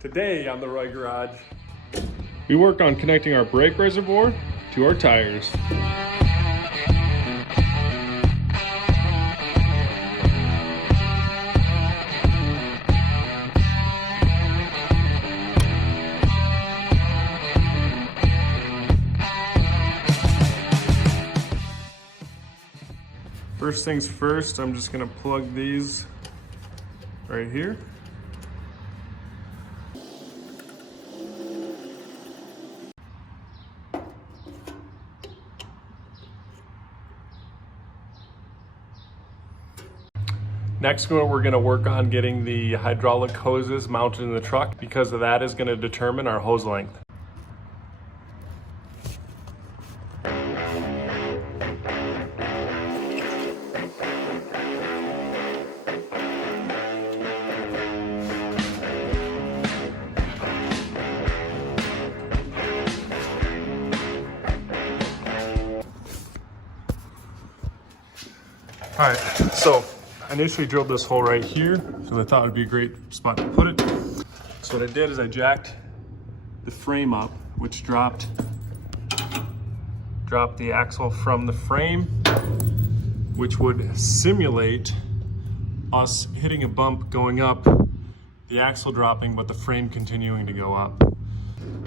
Today on the ROY Garage, we work on connecting our brake reservoir to our tires. First things first, I'm just gonna plug these right here. Next, we're going to work on getting the hydraulic hoses mounted in the truck, because of that is going to determine our hose length. All right, so I initially drilled this hole right here, so I thought it would be a great spot to put it. So what I did is I jacked the frame up, which dropped the axle from the frame, which would simulate us hitting a bump going up, the axle dropping, but the frame continuing to go up.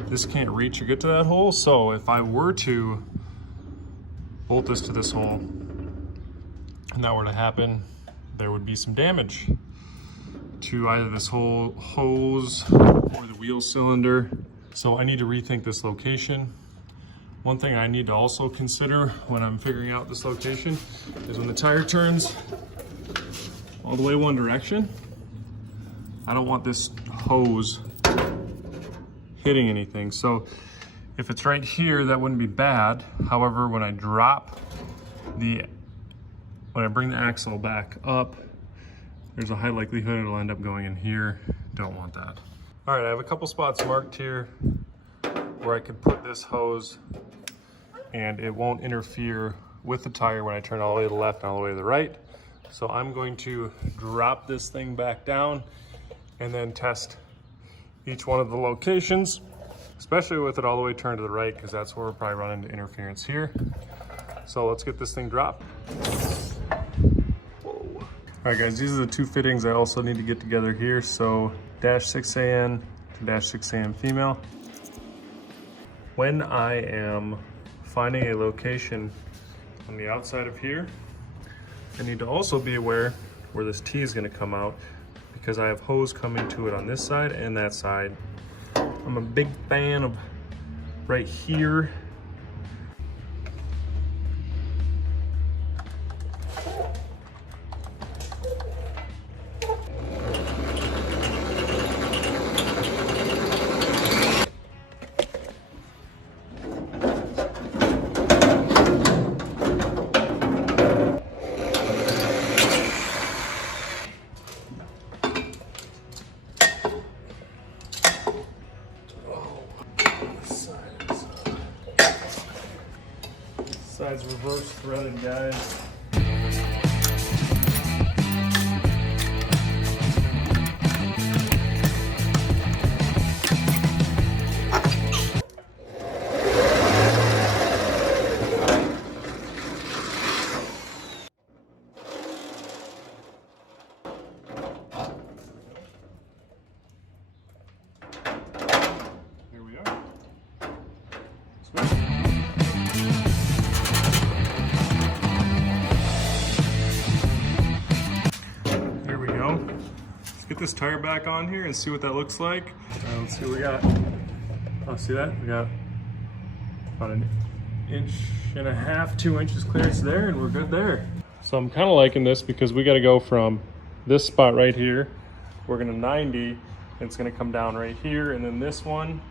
This can't reach or get to that hole, so if I were to bolt this to this hole, and that were to happen, there would be some damage to either this whole hose or the wheel cylinder. So I need to rethink this location. One thing I need to also consider when I'm figuring out this location is when the tire turns all the way one direction, I don't want this hose hitting anything. So if it's right here, that wouldn't be bad. However, when I bring the axle back up, there's a high likelihood it'll end up going in here. Don't want that. All right, I have a couple spots marked here where I could put this hose and it won't interfere with the tire when I turn all the way to the left and all the way to the right. So I'm going to drop this thing back down and then test each one of the locations, especially with it all the way turned to the right, because that's where we'll probably run into interference here. So let's get this thing dropped. All right guys, these are the two fittings I also need to get together here. So -6AN to -6AN female. When I am finding a location on the outside of here, I need to also be aware where this T is gonna come out, because I have hose coming to it on this side and that side. I'm a big fan of right here. Side's reverse threaded, guys. Here we are. Switch. Get this tire back on here and see what that looks like. Let's see what we got. Oh, see that? We got about 1.5 to 2 inches clearance there, and we're good there. So I'm kind of liking this, because we got to go from this spot right here, we're going to 90, and it's going to come down right here, and then this one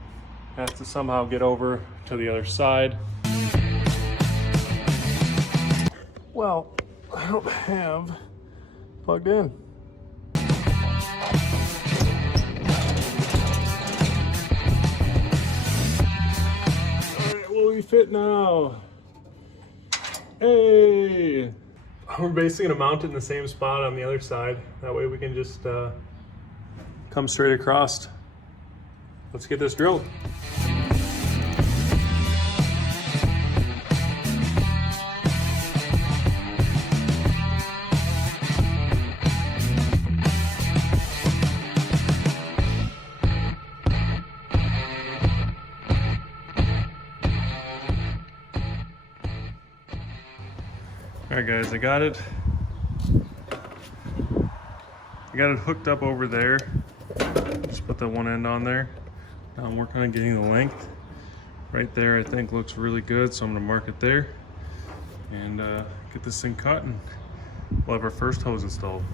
has to somehow get over to the other side. Well, I don't have plugged in. Fit now. Hey, we're basically gonna mount it in the same spot on the other side. That way we can just come straight across let's get this drilled. Alright guys, I got it hooked up over there. Just put that one end on there. Now I'm working on getting the length. Right there I think looks really good, so I'm going to mark it there and get this thing cut, and we'll have our first hose installed.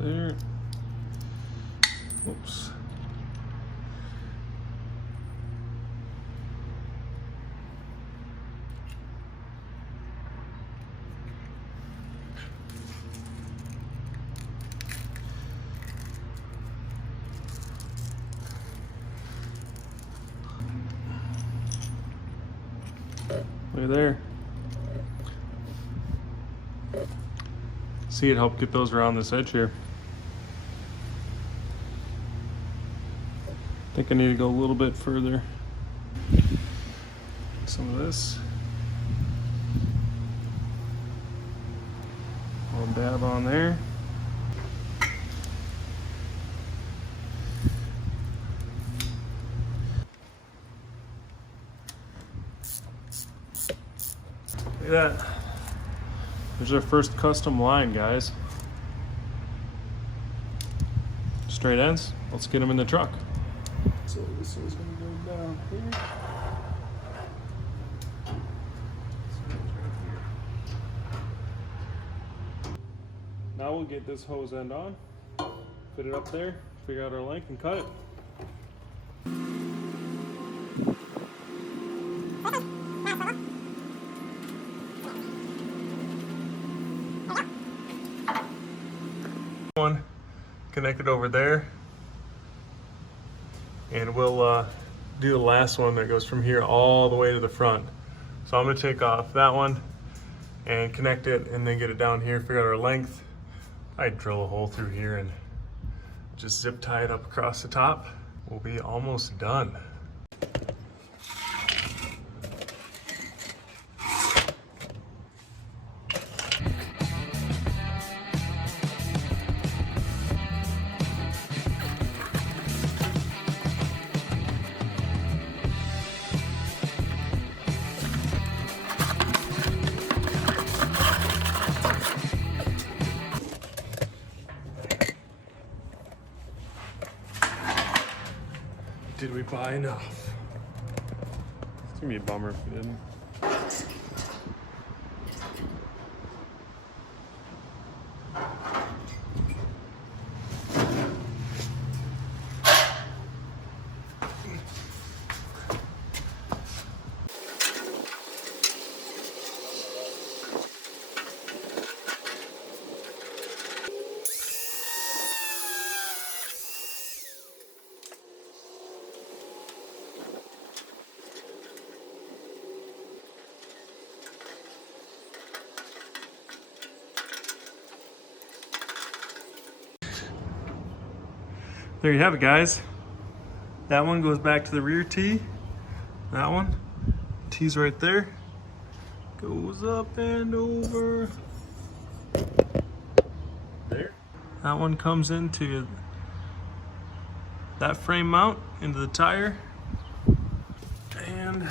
There. Whoops. Look at there. See, it helped get those around this edge here. I think I need to go a little bit further. Some of this. A little dab on there. Look at that. There's our first custom line, guys. Straight ends. Let's get them in the truck. So this is going to go down here. Now we'll get this hose end on, fit it up there, figure out our length, and cut it. One connected over there. And we'll do the last one that goes from here all the way to the front. So I'm gonna take off that one and connect it, and then get it down here, figure out our length. I'd drill a hole through here and just zip tie it up across the top. We'll be almost done. Did we buy enough? It's gonna be a bummer if we didn't. There you have it, guys. That one goes back to the rear tee. That one, tee's right there. Goes up and over. There. That one comes into that frame mount, into the tire. And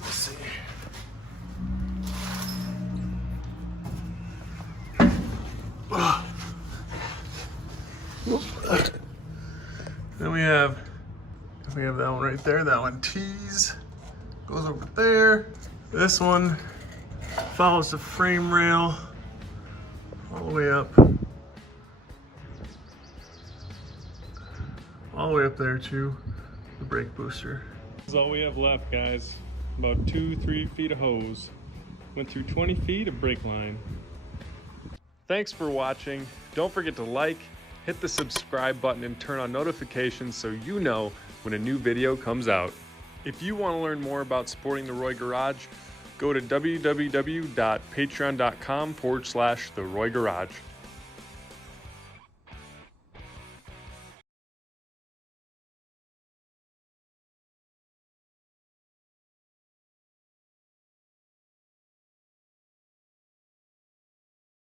let's see. Then we have that one right there. That one tees, goes over there. This one Follows the frame rail all the way up. All the way up there to the brake booster. That's all we have left, guys. About 2-3 feet of hose. Went through 20 feet of brake line. Thanks for watching. Don't forget to like, hit the subscribe button, and turn on notifications so you know when a new video comes out. If you want to learn more about supporting the ROY Garage, go to www.patreon.com/the ROY Garage.